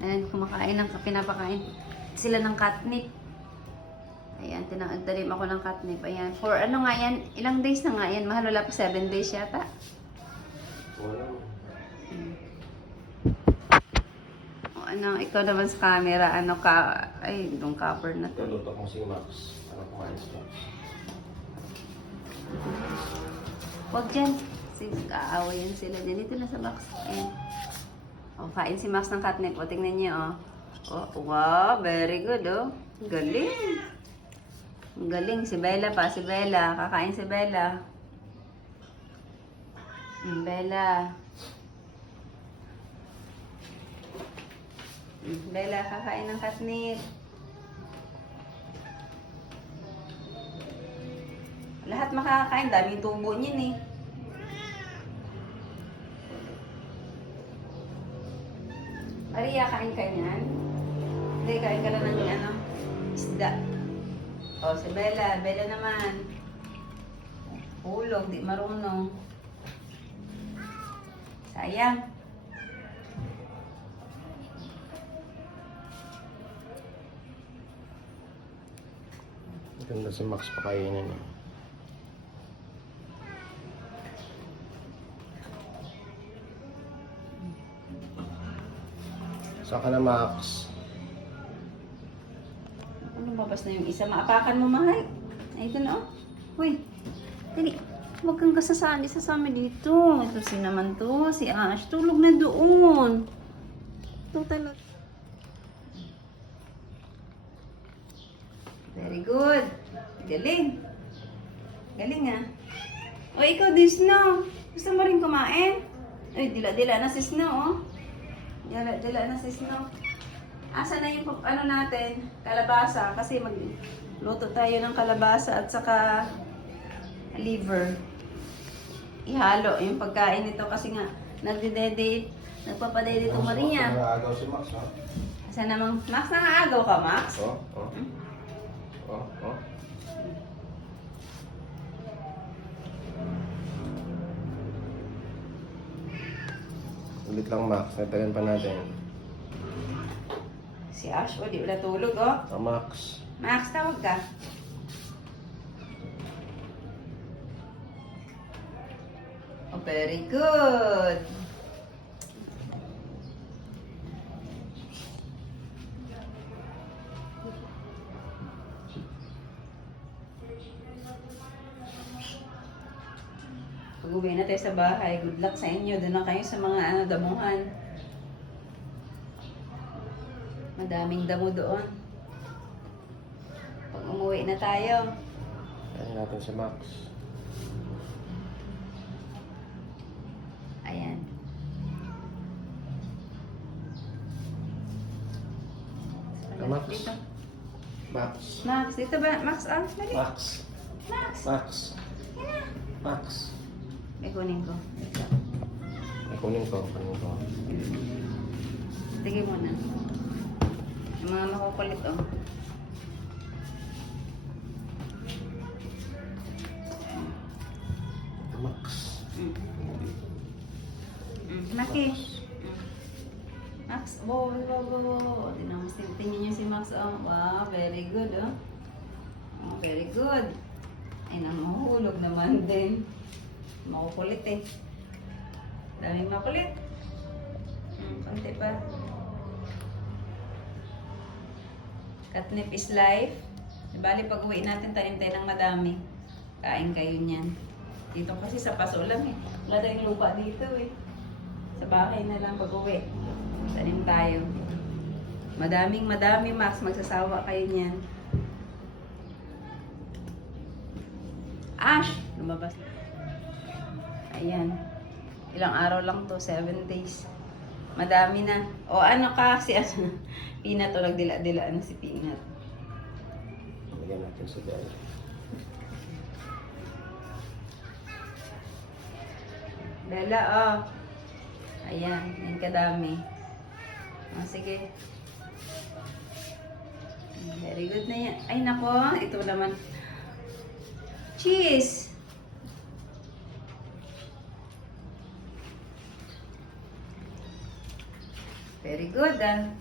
Ayan, pinapakain sila ng catnip. Ayan, tinagdalim ako ng catnip. Ayan, for ano nga yan, ilang days na nga yan. Mahal, wala pa 7 days yata. Wala. O ano, ikaw naman sa camera, ano ka, ay, yung cover na to. Luto kong si Max. Ano kumain si Max? Huwag dyan. Aawayan sila dyan. Dito na sa box. Ayan. O, kain si Max ng catnip. O, tingnan niyo, o. Oh, wow, very good, oh. Galing. Galing. Si Bella pa, si Bella. Kakain si Bella. Bella. Bella, kakain ng catnip. Lahat makakain. Daming tubo niyan, eh. Maria, kain ka niyan? Hindi, kain ka lang ng ano, isda. O, si Bella. Bella naman. Hulog, di marunong. Sayang. Ganda si Max pakainin niya. Saan ka na, Max? Ano babas na yung isa? Maapakan mo, mahal. Ay, ito na, oh. Uy, dali. Huwag kang kasasali sa amin dito. Ito si naman to, si Ash. Tulog na doon. Ito talaga. Very good. Galing. Galing, ah. O, ikaw din, Snow. Gusto mo rin kumain? Ay, dila-dila na si Snow, oh. Dila na si Snow. Asa na yung ano natin? Kalabasa. Kasi magluto tayo ng kalabasa at saka liver. Ihalo yung pagkain nito kasi nga nagpapadede ito Maria. Nag-aagaw si Max, ha? Asa namang Max, nangaagaw ka, Max? Oh, oh. Oh, oh. Ulit lang, Max. Natagan pa natin. Si Ash, o di wala tulog, oh. Ah, Max. Max, tawag ka. Oh, very good. Pag-uwi na tayo sa bahay, good luck sa inyo. Doon na kayo sa mga damuhan. Madaming damo doon. Pag umuwi na tayo. Ayan natin si Max. Ayan. Max. Dito. Max. Max, dito ba? Max, dali. Max. Max. Max. Yan na. Max. May kunin ko. Ay, kunin ko. Tigay mo na. Yung mga makukulit, oh. Max. Maki. Max, wow. Tingnan niyo si Max, oh. Wow, very good, oh. Oh, very good. Ay, namuhulog naman din. Makukulit, eh. Daming makulit. Konti pa. Catnip is life. Bali, pag uwi natin, tanim tayo ng madami. Kain kayo niyan. Dito kasi sa paso lang, eh. Wala tayong lupa dito, eh. Sa bahay na lang pag uwi. Tanim tayo. Madami, Max. Magsasawa kayo niyan. Ash! Lumabas. Ayan. Ilang araw lang to, 7 days. Madami na. O ano ka, si ano, Peanut, o nagdila-dila na si Peanut. Bigyan natin sa Bella. Bella, oh. Ayan, yan kadami. O, sige. Very good na yan. Ay, nako, ito naman. Cheese! Very good, ah.